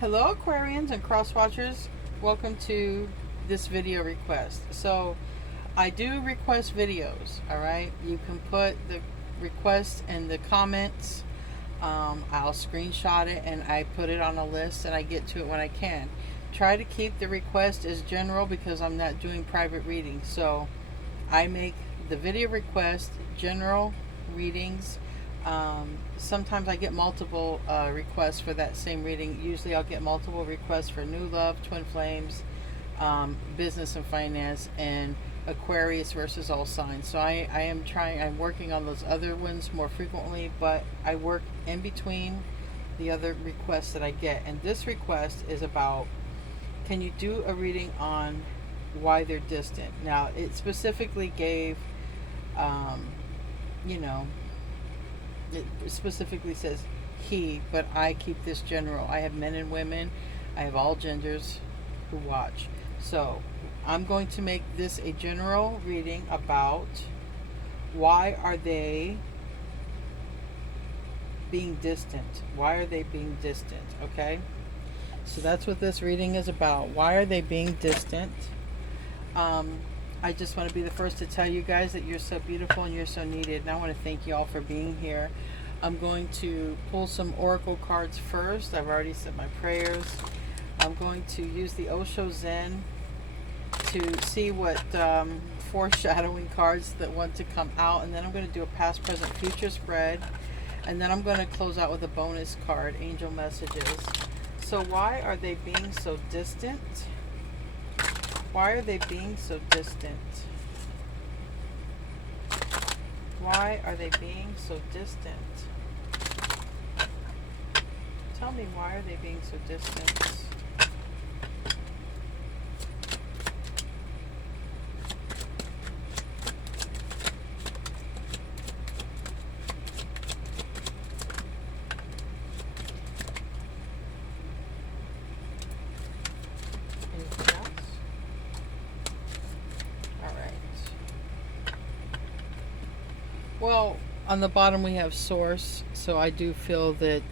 Hello Aquarians and cross watchers, welcome to this video request. So I do request videos, alright? You can put the request in the comments. I'll screenshot it and I put it on a list and I get to it when I can. Try to keep the request as general because I'm not doing private readings. So I make the video request general readings. Sometimes I get multiple requests for that same reading. Usually I'll get multiple requests for new love, twin flames, business and finance, and Aquarius versus all signs. So I'm working on those other ones more frequently, but I work in between the other requests that I get. And this request is about, can you do a reading on why they're distant? Now, it specifically gave, you know, it specifically says he, but I keep this general. I have men and women, I have all genders who watch. So I'm going to make this a general reading about why are they being distant. Why are they being distant? Okay, so that's what this reading is about. Why are they being distant? I just want to be the first to tell you guys that you're so beautiful and you're so needed. And I want to thank you all for being here. I'm going to pull some oracle cards first. I've already said my prayers. I'm going to use the Osho Zen to see what foreshadowing cards that want to come out. And then I'm going to do a past, present, future spread. And then I'm going to close out with a bonus card, angel messages. So why are they being so distant? Why are they being so distant? Why are they being so distant? Tell me, why are they being so distant? Anything else? All right. Well, on the bottom we have source, so I do feel that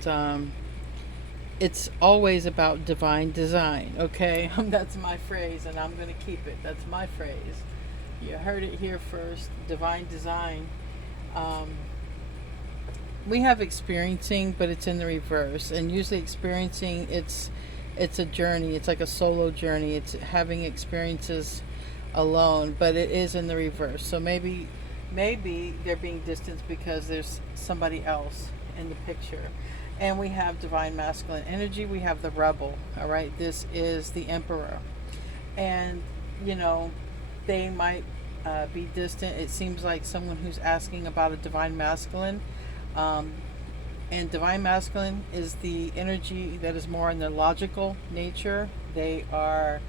it's always about divine design, okay? That's my phrase, and I'm going to keep it. That's my phrase. You heard it here first, divine design. We have experiencing, but it's in the reverse. And usually experiencing, it's a journey. It's like a solo journey. It's having experiences alone, but it is in the reverse. So maybe they're being distanced because there's somebody else in the picture. And we have divine masculine energy. We have the rebel. All right, this is the emperor, and they might be distant. It seems like someone who's asking about a divine masculine, and divine masculine is the energy that is more in the logical nature. They are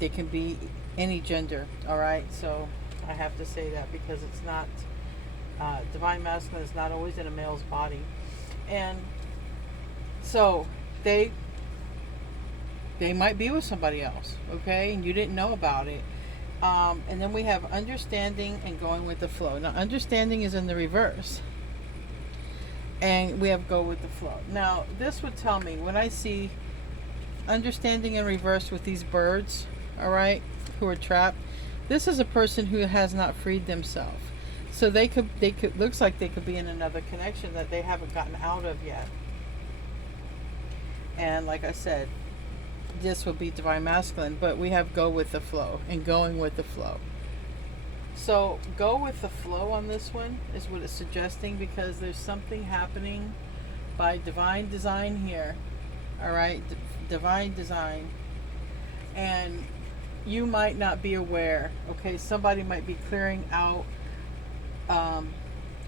they can be any gender. All right, so I have to say that because it's not divine masculine is not always in a male's body. And so they might be with somebody else, okay, and you didn't know about it. And then we have understanding and going with the flow. Now understanding is in the reverse, and we have go with the flow. Now this would tell me, when I see understanding in reverse with these birds, all right, who are trapped, this is a person who has not freed themselves. So they could looks like they could be in another connection that they haven't gotten out of yet. And like I said, this will be divine masculine, but we have go with the flow and going with the flow. So go with the flow on this one is what it's suggesting, because there's something happening by divine design here. All right, divine design. And you might not be aware, okay? Somebody might be clearing out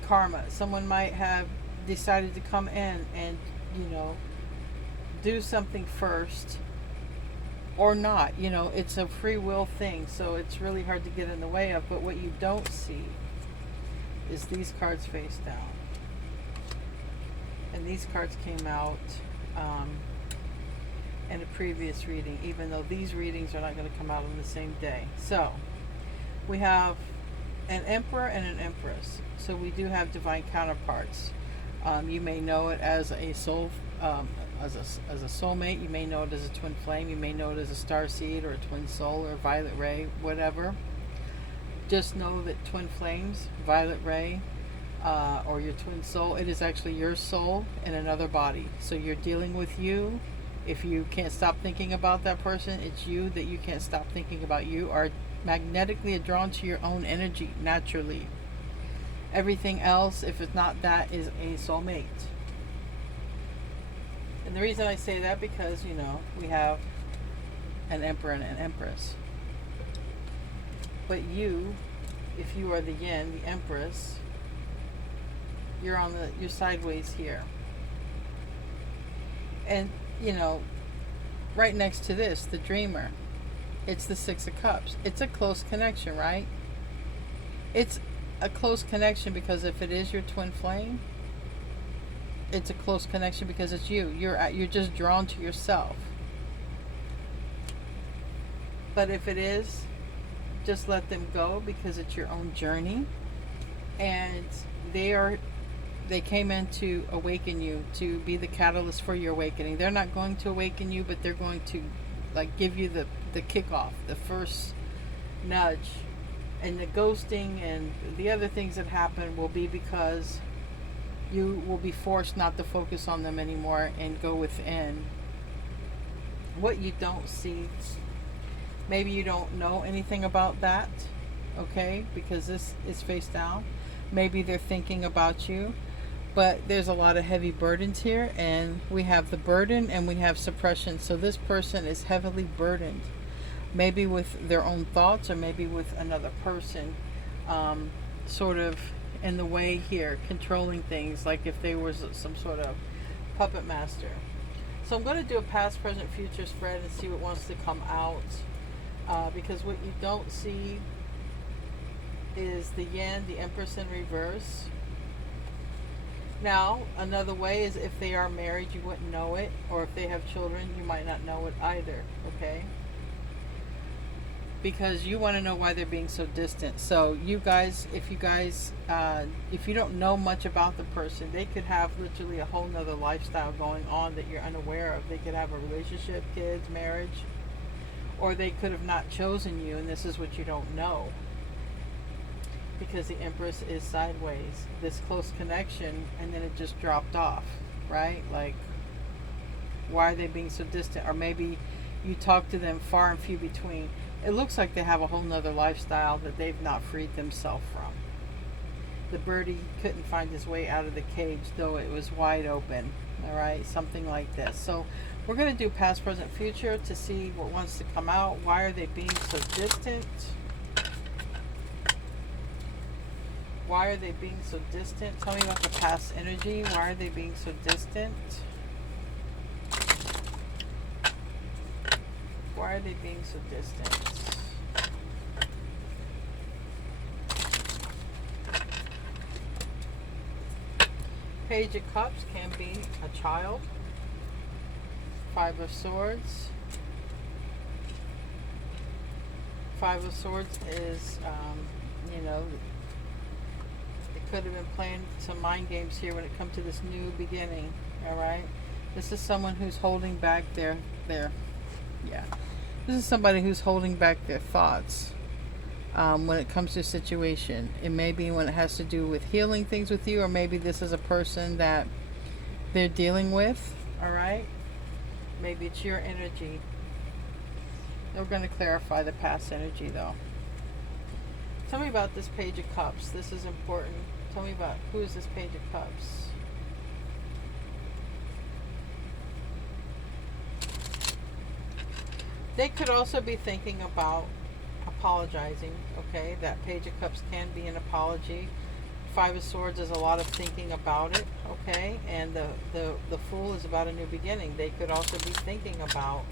karma. Someone might have decided to come in and do something first, or not. It's a free will thing, so it's really hard to get in the way of. But what you don't see is these cards face down, and these cards came out in a previous reading, even though these readings are not going to come out on the same day. So we have an emperor and an empress. So we do have divine counterparts. You may know it as a soul as a soulmate. You may know it as a twin flame. You may know it as a star seed or a twin soul or a violet ray, whatever. Just know that twin flames, violet ray, or your twin soul, it is actually your soul in another body. So you're dealing with you. If you can't stop thinking about that person, it's you that you can't stop thinking about. You are magnetically drawn to your own energy naturally. Everything else, if it's not that, is a soulmate. And the reason I say that, because, you know, we have an emperor and an empress. But you, if you are the yin, the empress, you're sideways here. And, you know, right next to this, the dreamer, it's the Six of Cups. It's a close connection, right? It's a close connection because if it is your twin flame, it's a close connection because it's you. You're just drawn to yourself. But if it is, just let them go because it's your own journey. And they came in to awaken you, to be the catalyst for your awakening. They're not going to awaken you, but they're going to like give you the kickoff, the first nudge. And the ghosting and the other things that happen will be because you will be forced not to focus on them anymore and go within. What you don't see, maybe you don't know anything about that, okay, because this is face down. Maybe they're thinking about you, but there's a lot of heavy burdens here, and we have the burden and we have suppression. So this person is heavily burdened, maybe with their own thoughts or maybe with another person, sort of in the way here, controlling things, like if they were some sort of puppet master. So I'm going to do a past, present, future spread and see what wants to come out, because what you don't see is the yin, the empress in reverse. Now, another way is if they are married, you wouldn't know it, or if they have children, you might not know it either, okay? Because you want to know why they're being so distant. So you guys, if you don't know much about the person, they could have literally a whole nother lifestyle going on that you're unaware of. They could have a relationship, kids, marriage, or they could have not chosen you, and this is what you don't know. Because the Empress is sideways, this close connection, and then it just dropped off, right? Like, why are they being so distant? Or maybe you talk to them far and few between. It looks like they have a whole nother lifestyle that they've not freed themselves from. The birdie couldn't find his way out of the cage, though it was wide open. All right, something like this. So we're going to do past, present, future to see what wants to come out. Why are they being so distant? Why are they being so distant? Tell me about the past energy. Why are they being so distant? Why are they being so distant? Page of Cups can be a child. Five of Swords. Five of Swords is, you know, it could have been playing some mind games here when it comes to this new beginning. All right, this is someone who's holding back their yeah. This is somebody who's holding back their thoughts when it comes to a situation. It may be when it has to do with healing things with you, or maybe this is a person that they're dealing with. All right, maybe it's your energy. We're going to clarify the past energy, though. Tell me about this Page of Cups. This is important. Tell me about who is this Page of Cups. They could also be thinking about apologizing, okay? That Page of Cups can be an apology. Five of Swords is a lot of thinking about it, okay? And the Fool is about a new beginning. They could also be thinking about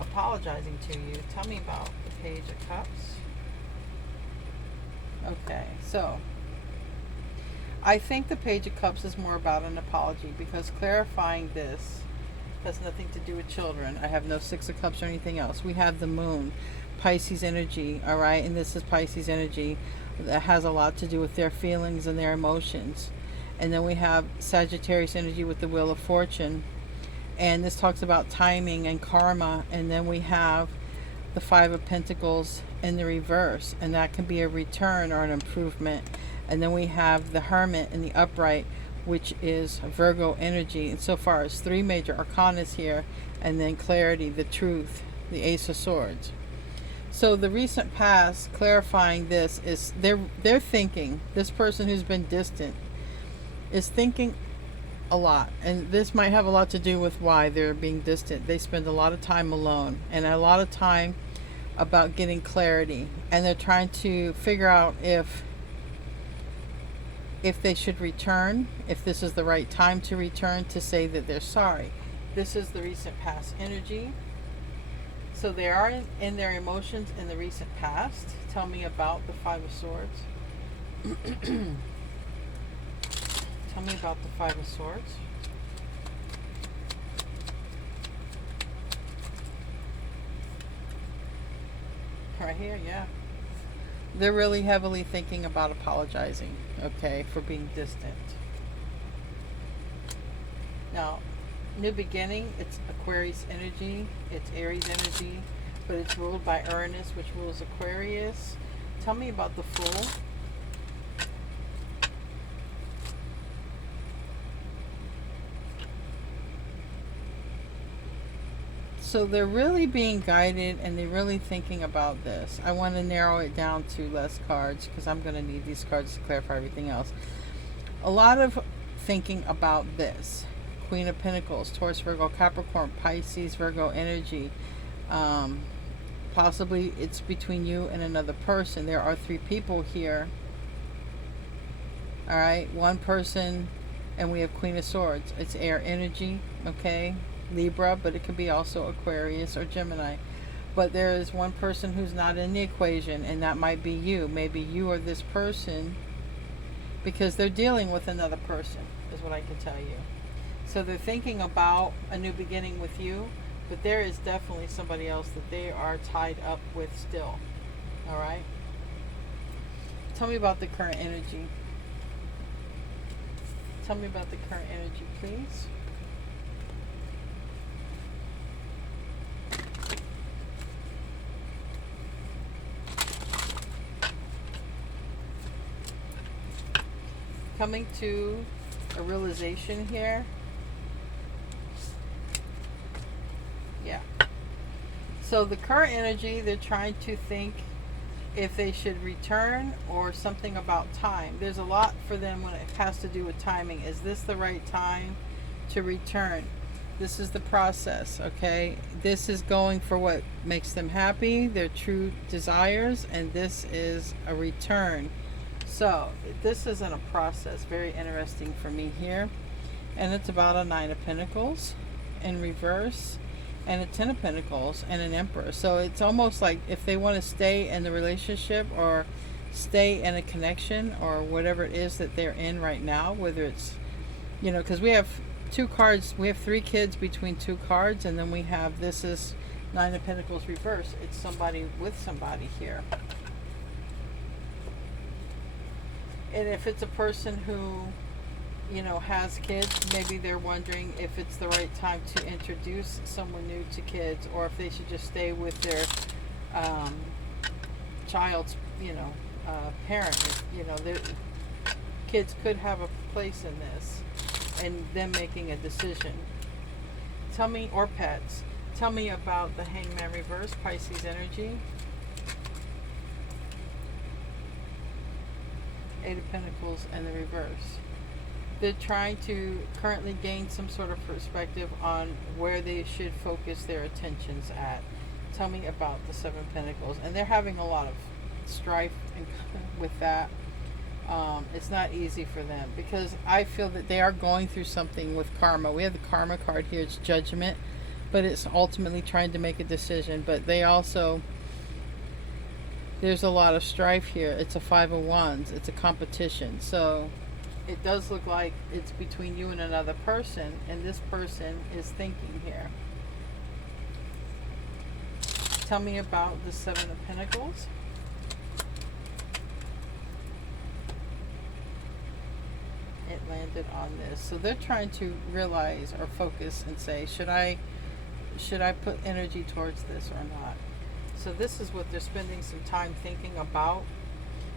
apologizing to you. Tell me about the Page of Cups. Okay, so I think the Page of Cups is more about an apology, because clarifying this has nothing to do with children. I have no Six of Cups or anything else. We have the Moon, Pisces energy, all right? And this is Pisces energy that has a lot to do with their feelings and their emotions. And then we have Sagittarius energy with the Wheel of Fortune. And this talks about timing and karma. And then we have the Five of Pentacles in the reverse, and that can be a return or an improvement. And then we have the Hermit in the upright, which is Virgo energy. And so far as 3 major arcanas here, and then clarity, the truth, the Ace of Swords. So the recent past, clarifying this, is they're thinking, this person who's been distant is thinking a lot, and this might have a lot to do with why they're being distant. They spend a lot of time alone and a lot of time about getting clarity, and they're trying to figure out if they should return, if this is the right time to return, to say that they're sorry. This is the recent past energy. So they are in their emotions in the recent past. Tell me about the Five of Swords. Tell me about the Five of Swords. Right here, yeah. They're really heavily thinking about apologizing, okay, for being distant. Now, new beginning, it's Aquarius energy, it's Aries energy, but it's ruled by Uranus, which rules Aquarius. Tell me about the Fool. So they're really being guided, and they're really thinking about this. I want to narrow it down to less cards because I'm going to need these cards to clarify everything else. A lot of thinking about this. Queen of Pentacles, Taurus, Virgo, Capricorn, Pisces, Virgo energy. Possibly it's between you and another person. There are 3 people here. All right, 1 person, and we have Queen of Swords. It's air energy, okay? Libra, but it could be also Aquarius or Gemini. But there is 1 person who's not in the equation, and that might be you. Maybe you or this person, because they're dealing with another person, is what I can tell you. So they're thinking about a new beginning with you, but there is definitely somebody else that they are tied up with still. All right? Tell me about the current energy. Tell me about the current energy, please. Coming to a realization here. Yeah. So the current energy, they're trying to think if they should return or something about time. There's a lot for them when it has to do with timing. Is this the right time to return? This is the process, okay? This is going for what makes them happy, their true desires, and this is a return. So this isn't a process. Very interesting for me here. And it's about a 9 of Pentacles in reverse, and a 10 of Pentacles, and an Emperor. So it's almost like if they want to stay in the relationship or stay in a connection or whatever it is that they're in right now, whether it's, you know, because we have 2 cards, we have 3 kids between 2 cards, and then we have, this is 9 of Pentacles reverse. It's somebody with somebody here. And if it's a person who, you know, has kids, maybe they're wondering if it's the right time to introduce someone new to kids, or if they should just stay with their child's, you know, parent. You know, their kids could have a place in this, and them making a decision. Tell me, or pets. Tell me about the Hangman reverse, Pisces energy. 8 of Pentacles and the reverse. They're trying to currently gain some sort of perspective on where they should focus their attentions at. Tell me about the 7 of Pentacles. And they're having a lot of strife with that. It's not easy for them, because I feel that they are going through something with karma. We have the karma card here. It's judgment, but it's ultimately trying to make a decision. But they also, there's a lot of strife here. It's a 5 of Wands. It's a competition. So it does look like it's between you and another person, and this person is thinking here. Tell me about the 7 of Pentacles. landed on this. So they're trying to realize or focus and say, should I put energy towards this or not? So this is what they're spending some time thinking about.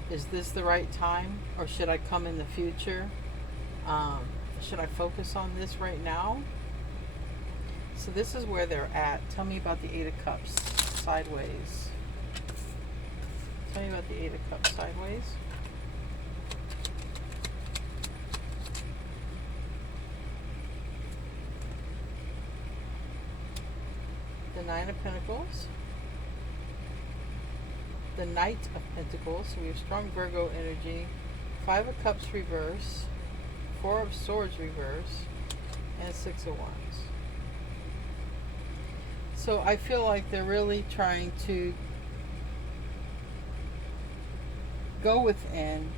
Is this the right time, or should I come in the future? Should I focus on this right now? So this is where they're at. Tell me about the Eight of Cups sideways. Tell me about the Eight of Cups sideways. The Nine of Pentacles. The Knight of Pentacles. So we have strong Virgo energy. Five of Cups reverse. Four of Swords reverse. And Six of Wands. So I feel like they're really trying to go within.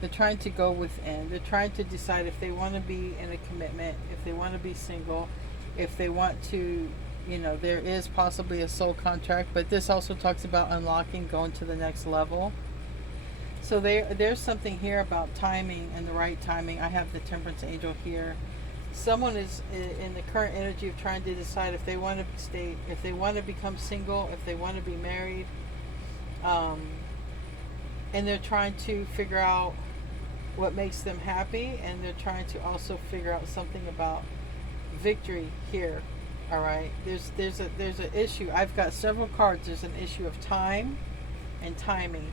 They're trying to go within. They're trying to decide if they want to be in a commitment, if they want to be single, if they want to, you know, there is possibly a soul contract, but this also talks about unlocking, going to the next level. So there's something here about timing and the right timing. I have the Temperance Angel here. Someone is in the current energy of trying to decide if they want to stay, if they want to become single, if they want to be married, and they're trying to figure out what makes them happy, and they're trying to also figure out something about victory here. All right, there's an issue. I've got several cards. There's an issue of time and timing.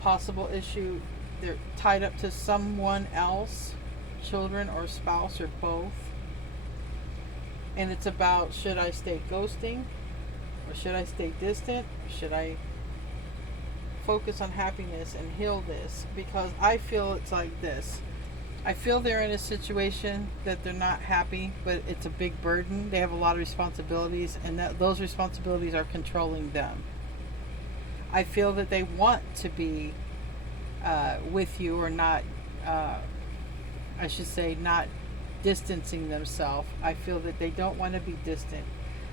Possible issue. They're tied up to someone else, children or spouse or both. And it's about, should I stay ghosting, or should I stay distant, or should I focus on happiness and heal this? Because I feel it's like this. I feel they're in a situation that they're not happy, but it's a big burden. They have a lot of responsibilities, and those responsibilities are controlling them. I feel that they want to be with you, or not, I should say, not distancing themselves. I feel that they don't want to be distant.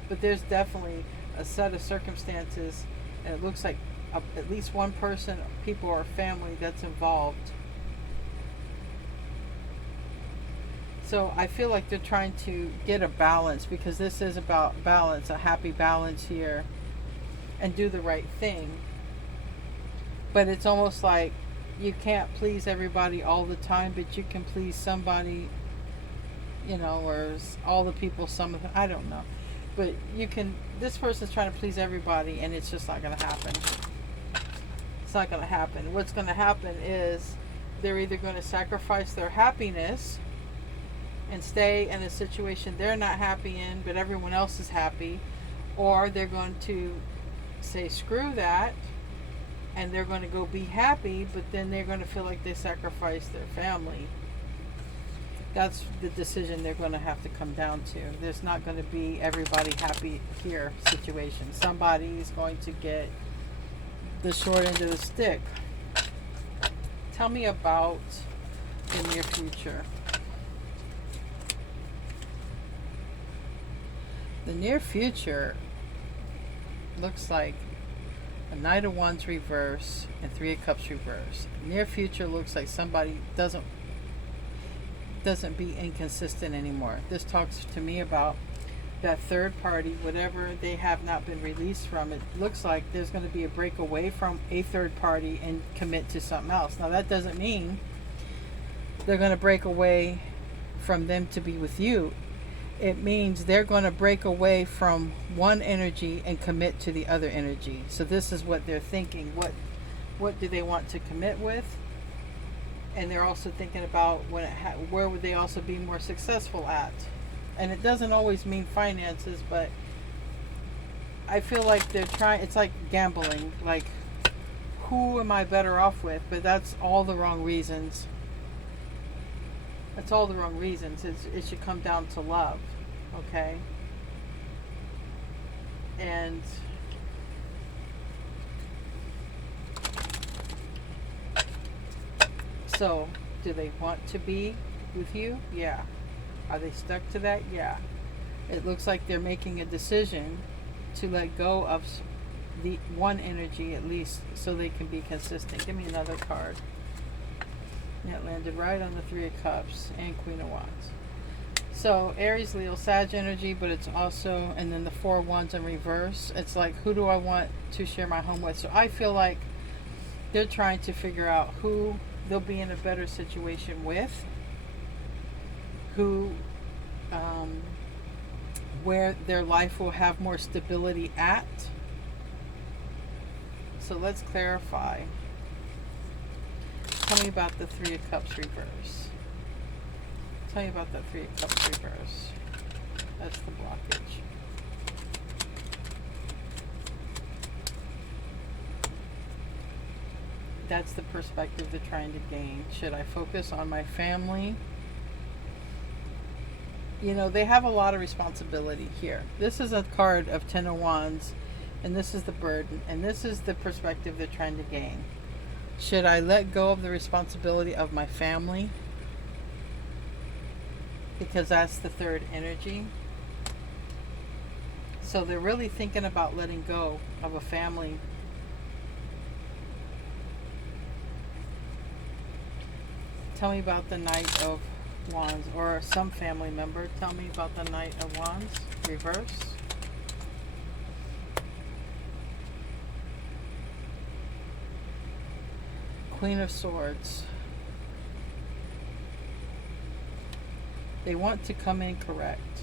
But there's definitely a set of circumstances, and it looks like at least one person, people, or family that's involved. So I feel like they're trying to get a balance, because this is about balance, a happy balance here, and do the right thing. But it's almost like you can't please everybody all the time, but you can please somebody, you know, or all the people, some of them, I don't know. But you can, this person's trying to please everybody, and it's just not going to happen. It's not going to happen. What's going to happen is they're either going to sacrifice their happiness and stay in a situation they're not happy in, but everyone else is happy, or they're going to say screw that, and they're going to go be happy, but then they're going to feel like they sacrificed their family. That's the decision they're going to have to come down to. There's not going to be everybody happy here situation. Somebody's going to get the short end of the stick. Tell me about the near future. The near future looks like a Knight of Wands reverse and Three of Cups reverse. Near future looks like somebody doesn't be inconsistent anymore. This talks to me about that third party, whatever they have not been released from. It looks like there's going to be a break away from a third party and commit to something else. Now that doesn't mean they're going to break away from them to be with you. It means they're going to break away from one energy and commit to the other energy. So this is what they're thinking. What do they want to commit with? And they're also thinking about where would they also be more successful at. And it doesn't always mean finances, but I feel like they're trying, it's like gambling. Like, who am I better off with? But that's all the wrong reasons. That's all the wrong reasons. It should come down to love, okay? And so, do they want to be with you? Yeah. Are they stuck to that? Yeah. It looks like they're making a decision to let go of the one energy at least, so they can be consistent. Give me another card. And it landed right on the Three of Cups and Queen of Wands. So Aries, Leo, Sag energy, but it's also, and then the Four of Wands in reverse. It's like, who do I want to share my home with? So I feel like they're trying to figure out who they'll be in a better situation with, who, where their life will have more stability at. So let's clarify. Tell me about the Three of Cups reverse. Tell me about that Three of Cups reverse. That's the blockage. That's the perspective they're trying to gain. Should I focus on my family? You know, they have a lot of responsibility here. This is a card of Ten of Wands, and this is the burden, and this is the perspective they're trying to gain. Should I let go of the responsibility of my family? Because that's the third energy. So they're really thinking about letting go of a family. Tell me about the Knight of Wands, or some family member. Tell me about the Knight of Wands reverse. Queen of Swords. They want to come in correct.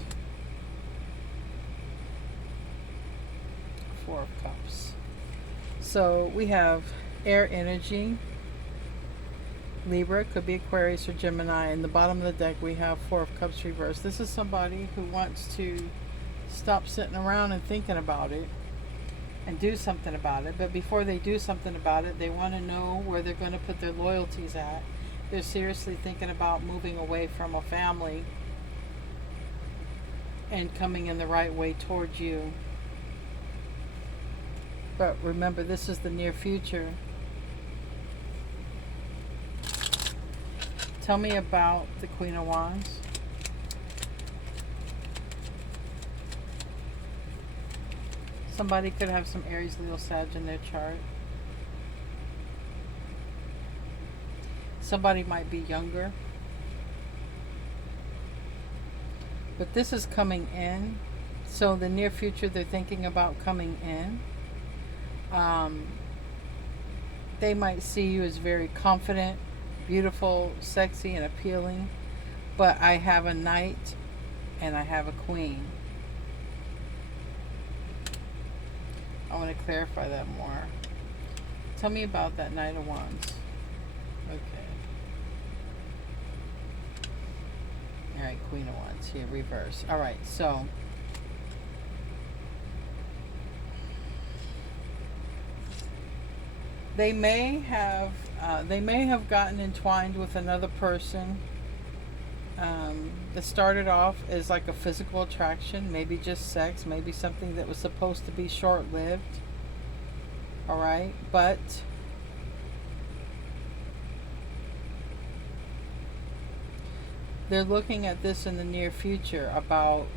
Four of Cups. So we have air energy. Libra, could be Aquarius or Gemini. In the bottom of the deck we have Four of Cups reversed. This is somebody who wants to stop sitting around and thinking about it and do something about it. But before they do something about it, they want to know where they're going to put their loyalties at. They're seriously thinking about moving away from a family and coming in the right way towards you. But remember, this is the near future. Tell me about the Queen of Wands. Somebody could have some Aries, Leo, Sag in their chart. Somebody might be younger. But this is coming in. So the near future, they're thinking about coming in. They might see you as very confident, beautiful, sexy, and appealing. But I have a knight and I have a queen. I want to clarify that more. Tell me about that Knight of Wands. Okay. Alright, Queen of Wands here, reverse. Alright, so they may have gotten entwined with another person. That started off as like a physical attraction, maybe just sex, maybe something that was supposed to be short-lived. All right, but they're looking at this in the near future about,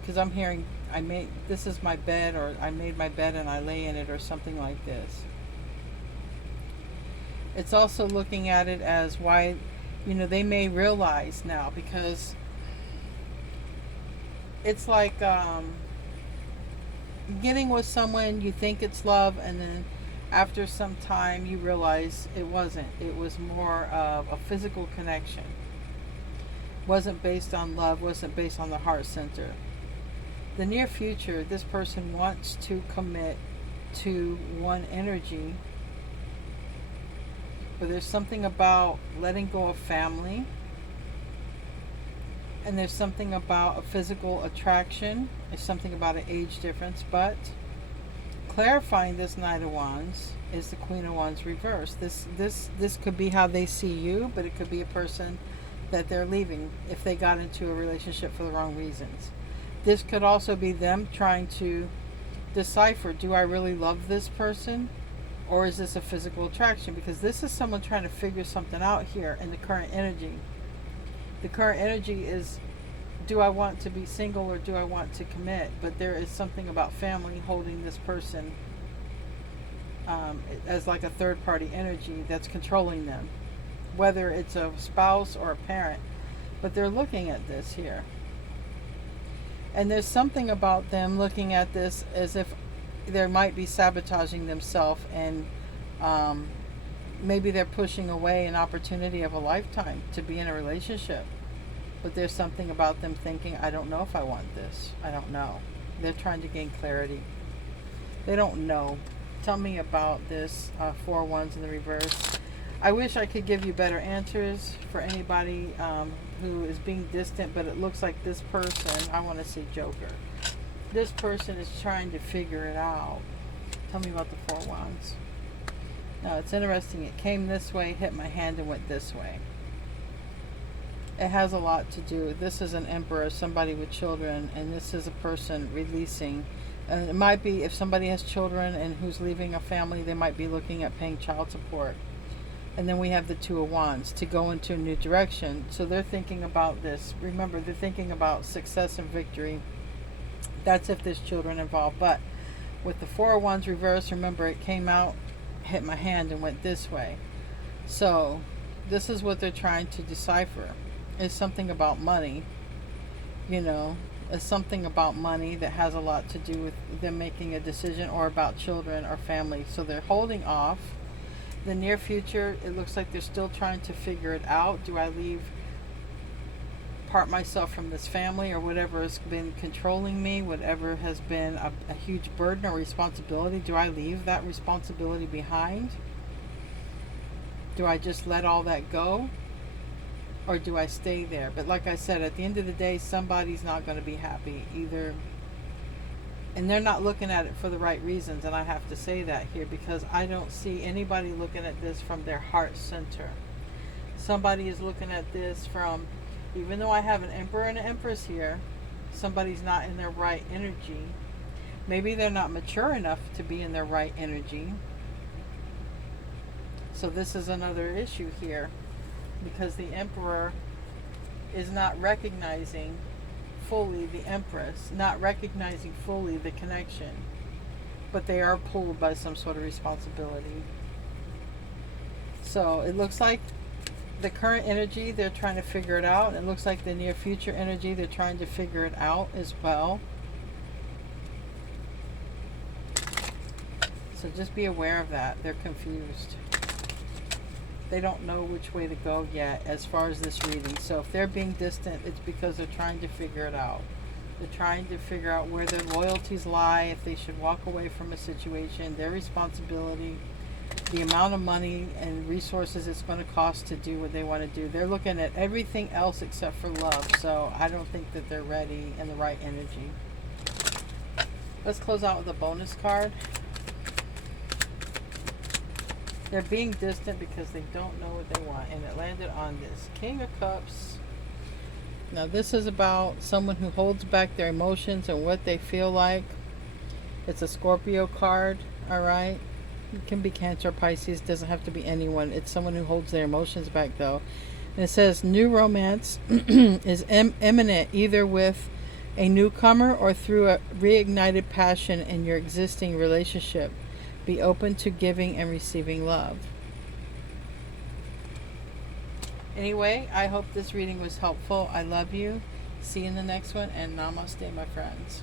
because I'm hearing this is my bed, or I made my bed and I lay in it, or something like this. It's also looking at it as why, you know, they may realize now, because it's like getting with someone, you think it's love, and then after some time you realize it wasn't. It was more of a physical connection. Wasn't based on love, wasn't based on the heart center. The near future, this person wants to commit to one energy. But there's something about letting go of family, and there's something about a physical attraction. There's something about an age difference. But clarifying this Knight of Wands is the Queen of Wands reversed. This could be how they see you, but it could be a person that they're leaving if they got into a relationship for the wrong reasons. This could also be them trying to decipher, do I really love this person? Or is this a physical attraction? Because this is someone trying to figure something out here in the current energy. The current energy is, do I want to be single or do I want to commit? But there is something about family holding this person as like a third party energy that's controlling them. whether it's a spouse or a parent, but they're looking at this here. And there's something about them looking at this as if they might be sabotaging themselves, and maybe they're pushing away an opportunity of a lifetime to be in a relationship. But there's something about them thinking, I don't know if I want this. I don't know. They're trying to gain clarity. They don't know. Tell me about this 4 wands in the reverse. I wish I could give you better answers for anybody who is being distant, but it looks like this person, I want to say Joker. This person is trying to figure it out. Tell me about the 4 wands. Now, it's interesting. It came this way, hit my hand, and went this way. It has a lot to do. This is an emperor, somebody with children, and this is a person releasing. And it might be, if somebody has children and who's leaving a family, they might be looking at paying child support. And then we have the 2 of wands to go into a new direction. So they're thinking about this. Remember, they're thinking about success and victory. That's if there's children involved. But with the 4 of wands reverse, remember, it came out, hit my hand, and went this way. So this is what they're trying to decipher. It's something about money. It's something about money that has a lot to do with them making a decision, or about children or family. So they're holding off. The near future, it looks like they're still trying to figure it out. Do I part myself from this family, or whatever has been controlling me, whatever has been a huge burden or responsibility? Do I leave that responsibility behind? Do I just let all that go? Or do I stay there? But like I said, at the end of the day, somebody's not going to be happy either. And they're not looking at it for the right reasons. And I have to say that here, because I don't see anybody looking at this from their heart center. Somebody is looking at this from, even though I have an emperor and an empress here, somebody's not in their right energy. Maybe they're not mature enough to be in their right energy. So this is another issue here, because the emperor is not recognizing fully the empress, not recognizing fully the connection, but they are pulled by some sort of responsibility. So it looks like the current energy, they're trying to figure it out. It looks like the near future energy, they're trying to figure it out as well. So just be aware of that. They're confused. They don't know which way to go yet as far as this reading. So if they're being distant, it's because they're trying to figure it out. They're trying to figure out where their loyalties lie, if they should walk away from a situation, their responsibility, the amount of money and resources it's going to cost to do what they want to do. They're looking at everything else except for love. So I don't think that they're ready in the right energy. Let's close out with a bonus card. They're being distant because they don't know what they want. And it landed on this King of Cups. Now this is about someone who holds back their emotions and what they feel like. It's a Scorpio card, alright? It can be Cancer, Pisces, doesn't have to be anyone. It's someone who holds their emotions back though. And it says new romance is imminent, either with a newcomer or through a reignited passion in your existing relationship. Be open to giving and receiving love. Anyway, I hope this reading was helpful. I love you. See you in the next one, and namaste, my friends.